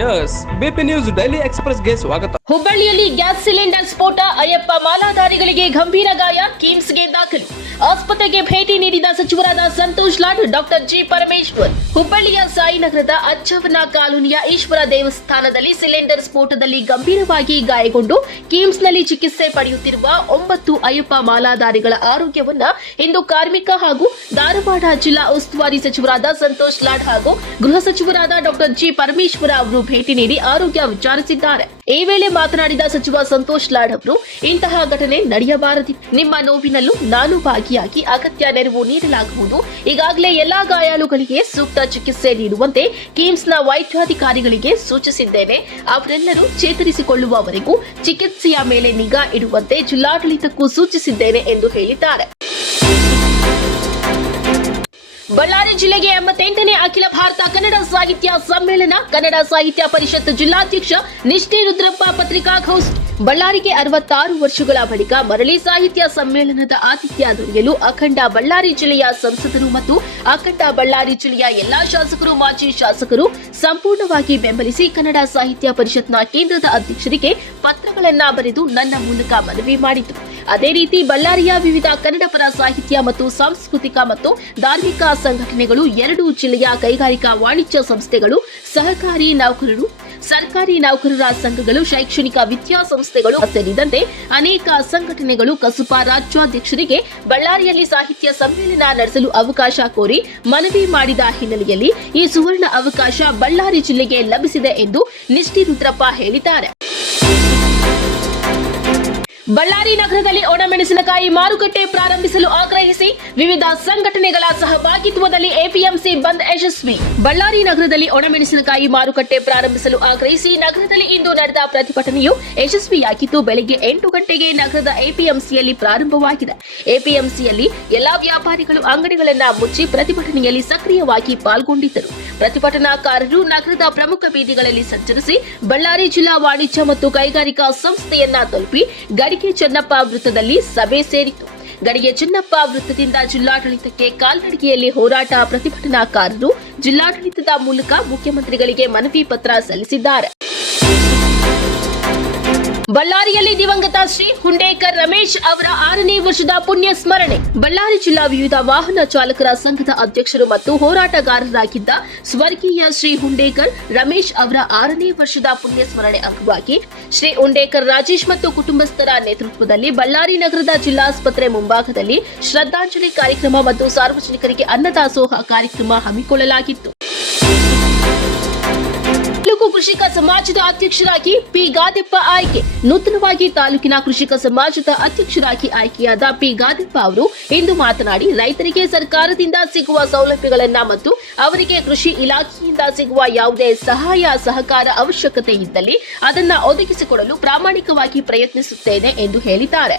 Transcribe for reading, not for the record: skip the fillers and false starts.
Yes BP news daily ಎಕ್ಸ್‌ಪ್ರೆಸ್‌ಗೆ ಸ್ವಾಗತ. ಹುಬ್ಬಳ್ಳಿಯಲ್ಲಿ gas cylinder ಸ್ಫೋಟ, ಅಯ್ಯಪ್ಪ ಮಾಲಾಧಾರಿಗಳಿಗೆ ಗಂಭೀರ ಗಾಯ, ಕಿಮ್ಸ್ಗೆ ದಾಖಲು. ಆಸ್ಪತ್ರೆಗೆ ಭೇಟಿ ನೀಡಿದ ಸಚಿವರಾದ ಸಂತೋಷ್ ಲಾಡ್, ಡಾಕ್ಟರ್ ಜಿ ಪರಮೇಶ್ವರ್. ಹುಬ್ಬಳ್ಳಿಯ ಸಾಯಿನಗರದ ಅಜ್ಜವನ ಕಾಲೋನಿಯ ಈಶ್ವರ ದೇವಸ್ಥಾನದಲ್ಲಿ ಸಿಲಿಂಡರ್ ಸ್ಫೋಟದಲ್ಲಿ ಗಂಭೀರವಾಗಿ ಗಾಯಗೊಂಡು ಕಿಮ್ಸ್ನಲ್ಲಿ ಚಿಕಿತ್ಸೆ ಪಡೆಯುತ್ತಿರುವ 9 ಅಯ್ಯಪ್ಪ ಮಾಲಾಧಾರಿಗಳ ಆರೋಗ್ಯವನ್ನ ಇಂದು ಕಾರ್ಮಿಕ ಹಾಗೂ ಧಾರವಾಡ ಜಿಲ್ಲಾ ಉಸ್ತುವಾರಿ ಸಚಿವರಾದ ಸಂತೋಷ್ ಲಾಡ್ ಹಾಗೂ ಗೃಹ ಸಚಿವರಾದ ಡಾಕ್ಟರ್ ಜಿ ಪರಮೇಶ್ವರ ಅವರು ಭೇಟಿ ನೀಡಿ ಆರೋಗ್ಯ ವಿಚಾರಿಸಿದ್ದಾರೆ. ಈ ವೇಳೆ ಮಾತನಾಡಿದ ಸಚಿವ ಸಂತೋಷ್ ಲಾಡ್ ಅವರು, ಇಂತಹ ಘಟನೆ ನಡೆಯಬಾರದಿತ್ತು. ನಿಮ್ಮ ನೋವಿನಲ್ಲೂ ನಾನು ಭಾಗಿಯಾಗಿ ಅಗತ್ಯ ನೆರವು ನೀಡಲಾಗುವುದು. ಈಗಾಗಲೇ ಎಲ್ಲಾ ಗಾಯಾಳುಗಳಿಗೆ ಸೂಕ್ತ ಚಿಕಿತ್ಸೆ ನೀಡುವಂತೆ ಕಿಮ್ಸ್ನ ವೈದ್ಯಾಧಿಕಾರಿಗಳಿಗೆ ಸೂಚಿಸಿದ್ದೇನೆ. ಅವರೆಲ್ಲರೂ ಚೇತರಿಸಿಕೊಳ್ಳುವವರೆಗೂ ಚಿಕಿತ್ಸೆಯ ಮೇಲೆ ನಿಗಾ ಇಡುವಂತೆ ಜಿಲ್ಲಾಡಳಿತಕ್ಕೂ ಸೂಚಿಸಿದ್ದೇನೆ ಎಂದು ಹೇಳಿದ್ದಾರೆ. ಬಳ್ಳಾರಿ ಜಿಲ್ಲೆಗೆ 88ನೇ ಅಖಿಲ ಭಾರತ ಕನ್ನಡ ಸಾಹಿತ್ಯ ಸಮ್ಮೇಳನ, ಕನ್ನಡ ಸಾಹಿತ್ಯ ಪರಿಷತ್ ಜಿಲ್ಲಾಧ್ಯಕ್ಷ ನಿಷ್ಠೆ ರುದ್ರಪ್ಪ ಪತ್ರಿಕಾಗೋಷ್ಠಿ. ಬಳ್ಳಾರಿಗೆ 66 ವರ್ಷಗಳ ಬಳಿಕ ಮರಳಿ ಸಾಹಿತ್ಯ ಸಮ್ಮೇಳನದ ಆತಿಥ್ಯ ದೊರೆಯಲು ಅಖಂಡ ಬಳ್ಳಾರಿ ಜಿಲ್ಲೆಯ ಸಂಸದರು ಮತ್ತು ಅಖಂಡ ಬಳ್ಳಾರಿ ಜಿಲ್ಲೆಯ ಎಲ್ಲಾ ಶಾಸಕರು, ಮಾಜಿ ಶಾಸಕರು ಸಂಪೂರ್ಣವಾಗಿ ಬೆಂಬಲಿಸಿ ಕನ್ನಡ ಸಾಹಿತ್ಯ ಪರಿಷತ್ನ ಕೇಂದ್ರದ ಅಧ್ಯಕ್ಷರಿಗೆ ಪತ್ರಗಳನ್ನ ಬರೆದು ನನ್ನ ಮೂಲಕ ಮನವಿ ಮಾಡಿತು. ಅದೇ ರೀತಿ ಬಳ್ಳಾರಿಯ ವಿವಿಧ ಕನ್ನಡ ಪರ ಸಾಹಿತ್ಯ ಮತ್ತು ಸಾಂಸ್ಕೃತಿಕ ಮತ್ತು ಧಾರ್ಮಿಕ ಸಂಘಟನೆಗಳು, 2 ಜಿಲ್ಲೆಯ ಕೈಗಾರಿಕಾ ವಾಣಿಜ್ಯ ಸಂಸ್ಥೆಗಳು, ಸಹಕಾರಿ ನೌಕರರು, ಸರ್ಕಾರಿ ನೌಕರರ ಸಂಘಗಳು, ಶೈಕ್ಷಣಿಕ ವಿದ್ಯಾಸಂಸ್ಥೆಗಳು ಸೇರಿದಂತೆ ಅನೇಕ ಸಂಘಟನೆಗಳು ಕಸುಬಾ ರಾಜ್ಯಾಧ್ಯಕ್ಷರಿಗೆ ಬಳ್ಳಾರಿಯಲ್ಲಿ ಸಾಹಿತ್ಯ ಸಮ್ಮೇಳನ ನಡೆಸಲು ಅವಕಾಶ ಕೋರಿ ಮನವಿ ಮಾಡಿದ ಹಿನ್ನೆಲೆಯಲ್ಲಿ ಈ ಸುವರ್ಣ ಅವಕಾಶ ಬಳ್ಳಾರಿ ಜಿಲ್ಲೆಗೆ ಲಭಿಸಿದೆ ಎಂದು ನಿಷ್ಠೆ ರುದ್ರಪ್ಪ ಹೇಳಿದ್ದಾರೆ. ಬಳ್ಳಾರಿ ನಗರದಲ್ಲಿ ಒಣಮೆಣಸಿನಕಾಯಿ ಮಾರುಕಟ್ಟೆ ಪ್ರಾರಂಭಿಸಲು ಆಗ್ರಹಿಸಿ ವಿವಿಧ ಸಂಘಟನೆಗಳ ಸಹಭಾಗಿತ್ವದಲ್ಲಿ ಎಪಿಎಂಸಿ ಬಂದ್ ಯಶಸ್ವಿ. ಬಳ್ಳಾರಿ ನಗರದಲ್ಲಿ ಒಣಮೆಣಸಿನಕಾಯಿ ಮಾರುಕಟ್ಟೆ ಪ್ರಾರಂಭಿಸಲು ಆಗ್ರಹಿಸಿ ನಗರದಲ್ಲಿ ಇಂದು ನಡೆದ ಪ್ರತಿಭಟನೆಯು ಯಶಸ್ವಿಯಾಗಿದ್ದು, ಬೆಳಗ್ಗೆ 8 ಗಂಟೆಗೆ ನಗರದ ಎಪಿಎಂಸಿಯಲ್ಲಿ ಪ್ರಾರಂಭವಾಗಿದೆ. ಎಪಿಎಂಸಿಯಲ್ಲಿ ಎಲ್ಲಾ ವ್ಯಾಪಾರಿಗಳು ಅಂಗಡಿಗಳನ್ನು ಮುಚ್ಚಿ ಪ್ರತಿಭಟನೆಯಲ್ಲಿ ಸಕ್ರಿಯವಾಗಿ ಪಾಲ್ಗೊಂಡಿದ್ದರು. ಪ್ರತಿಭಟನಾಕಾರರು ನಗರದ ಪ್ರಮುಖ ಬೀದಿಗಳಲ್ಲಿ ಸಂಚರಿಸಿ ಬಳ್ಳಾರಿ ಜಿಲ್ಲಾ ವಾಣಿಜ್ಯ ಮತ್ತು ಕೈಗಾರಿಕಾ ಸಂಸ್ಥೆಯನ್ನ ತಲುಪಿ ಗಡಿಗೆ ಚೆನ್ನಪ್ಪ ವೃತ್ತದಲ್ಲಿ ಸಭೆ ಸೇರಿತು. ಗಡಿಗೆ ಚೆನ್ನಪ್ಪ ವೃತ್ತದಿಂದ ಜಿಲ್ಲಾಡಳಿತಕ್ಕೆ ಕಾಲ್ನಡಿಗೆಯಲ್ಲಿ ಹೋರಾಟ. ಪ್ರತಿಭಟನಾಕಾರರು ಜಿಲ್ಲಾಡಳಿತದ ಮೂಲಕ ಮುಖ್ಯಮಂತ್ರಿಗಳಿಗೆ ಮನವಿ ಪತ್ರ ಸಲ್ಲಿಸಿದ್ದಾರೆ. ಬಳ್ಳಾರಿಯಲ್ಲಿ ದಿವಂಗತ ಶ್ರೀ ಹುಂಡೇಕರ್ ರಮೇಶ್ ಅವರ 6ನೇ ವರ್ಷದ ಪುಣ್ಯ ಸ್ಮರಣೆ. ಬಳ್ಳಾರಿ ಜಿಲ್ಲಾ ವಿವಿಧ ವಾಹನ ಚಾಲಕರ ಸಂಘದ ಅಧ್ಯಕ್ಷರು ಮತ್ತು ಹೋರಾಟಗಾರರಾಗಿದ್ದ ಸ್ವರ್ಗೀಯ ಶ್ರೀ ಹುಂಡೇಕರ್ ರಮೇಶ್ ಅವರ 6ನೇ ವರ್ಷದ ಪುಣ್ಯ ಸ್ಮರಣೆ ಅಂಗವಾಗಿ ಶ್ರೀ ಹುಂಡೇಕರ್ ರಾಜೇಶ್ ಮತ್ತು ಕುಟುಂಬಸ್ಥರ ನೇತೃತ್ವದಲ್ಲಿ ಬಳ್ಳಾರಿ ನಗರದ ಜಿಲ್ಲಾಸ್ಪತ್ರೆ ಮುಂಭಾಗದಲ್ಲಿ ಶ್ರದ್ಧಾಂಜಲಿ ಕಾರ್ಯಕ್ರಮ ಮತ್ತು ಸಾರ್ವಜನಿಕರಿಗೆ ಅನ್ನದಾಸೋಹ ಕಾರ್ಯಕ್ರಮ ಹಮ್ಮಿಕೊಳ್ಳಲಾಗಿತ್ತು. ತಾಲೂಕು ಕೃಷಿಕ ಸಮಾಜದ ಅಧ್ಯಕ್ಷರಾಗಿ ಪಿ ಗಾದೆಪ್ಪ ಆಯ್ಕೆ. ನೂತನವಾಗಿ ತಾಲೂಕಿನ ಕೃಷಿಕ ಸಮಾಜದ ಅಧ್ಯಕ್ಷರಾಗಿ ಆಯ್ಕೆಯಾದ ಪಿ ಗಾದೆಪ್ಪ ಅವರು ಇಂದು ಮಾತನಾಡಿ, ರೈತರಿಗೆ ಸರ್ಕಾರದಿಂದ ಸಿಗುವ ಸೌಲಭ್ಯಗಳನ್ನ ಮತ್ತು ಅವರಿಗೆ ಕೃಷಿ ಇಲಾಖೆಯಿಂದ ಸಿಗುವ ಯಾವುದೇ ಸಹಾಯ ಸಹಕಾರ ಅವಶ್ಯಕತೆ ಇದ್ದಲ್ಲಿ ಅದನ್ನ ಒದಗಿಸಿಕೊಡಲು ಪ್ರಾಮಾಣಿಕವಾಗಿ ಪ್ರಯತ್ನಿಸುತ್ತೇನೆ ಎಂದು ಹೇಳಿದ್ದಾರೆ.